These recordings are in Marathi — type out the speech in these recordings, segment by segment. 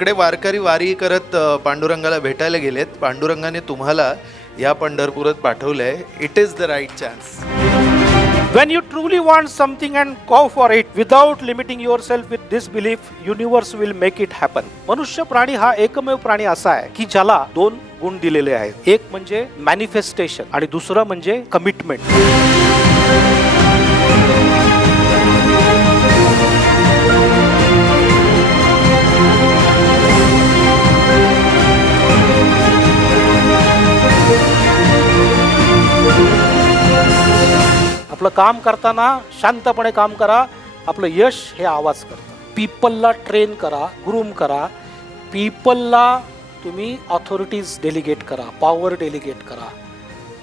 इकडे वारकरी वारी करत पांडुरंगाला भेटायला गेलेत. पांडुरंगाने तुम्हाला या पंढरपुरात पाठवलंय. It is the right chance. When you truly want something and go for it without limiting yourself with this belief, universe will make it happen. मनुष्य प्राणी हा एकमेव प्राणी असा आहे की ज्याला दोन गुण दिलेले आहेत. एक म्हणजे मॅनिफेस्टेशन आणि दुसरं म्हणजे कमिटमेंट. आपलं काम करताना शांतपणे काम करा. आपलं यश हे आवाज करतं. पीपलला ट्रेन करा, ग्रूम करा. पीपलला तुम्ही ऑथॉरिटीज डेलिगेट करा, पॉवर डेलिगेट करा.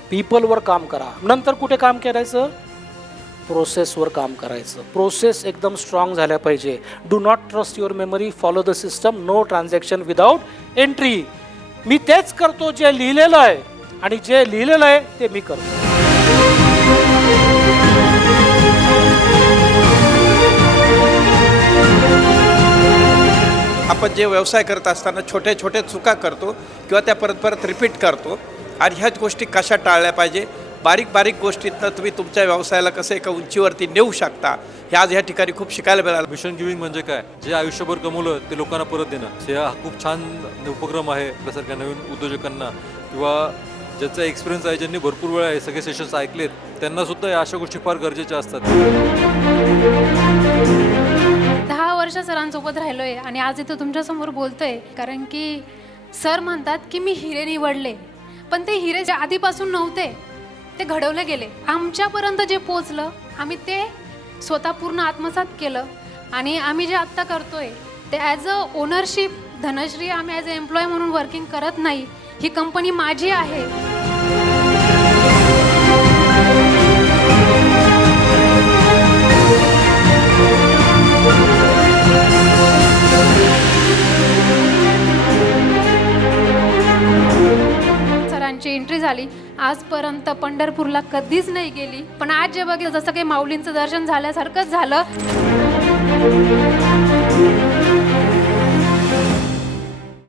पीपलवर काम करा. नंतर कुठे काम करायचं? प्रोसेसवर काम करायचं. प्रोसेस एकदम स्ट्रॉंग झाल्या पाहिजे. Do not trust your memory, follow the system, no transaction without entry. मी तेच करतो जे लिहिलेलं आहे आणि जे लिहिलेलं आहे ते मी करतो. आपण जे व्यवसाय करत असताना छोट्या छोट्या चुका करतो किंवा त्या परत परत रिपीट करतो आणि ह्याच गोष्टी कशा टाळल्या पाहिजे, बारीक बारीक गोष्टीतनं तुम्ही तुमच्या व्यवसायाला कसं एका उंचीवरती नेऊ शकता हे आज ह्या ठिकाणी खूप शिकायला मिळालं. मिशन गिव्हिंग म्हणजे काय? जे आयुष्यभर कमवलं ते लोकांना परत देणं. हा खूप छान उपक्रम आहे आपल्यासारख्या नवीन उद्योजकांना किंवा ज्याचा एक्सपिरियन्स आहे, ज्यांनी भरपूर वेळा हे सगळे सेशन्स ऐकलेत, त्यांना सुद्धा या अशा गोष्टी फार गरजेच्या असतात. 10 वर्ष सरांसोबत राहिलोय आणि आज इथं तुमच्यासमोर बोलतोय. कारण की सर म्हणतात की मी हिरे निवडले, पण ते हिरे जे आधीपासून नव्हते ते घडवले गेले. आमच्यापर्यंत जे पोचलं आम्ही ते स्वतः पूर्ण आत्मसात केलं. आणि आम्ही जे आत्ता करतोय ते ॲज अ ओनरशिप, धनश्री आम्ही ॲज अ एम्प्लॉय म्हणून वर्किंग करत नाही. ही कंपनी माझी आहे. सरांची एंट्री झाली. आजपर्यंत पंढरपूरला कधीच नाही गेली, पण आज जे बघितलं जसं काही माऊलींचं दर्शन झाल्यासारखंच झालं.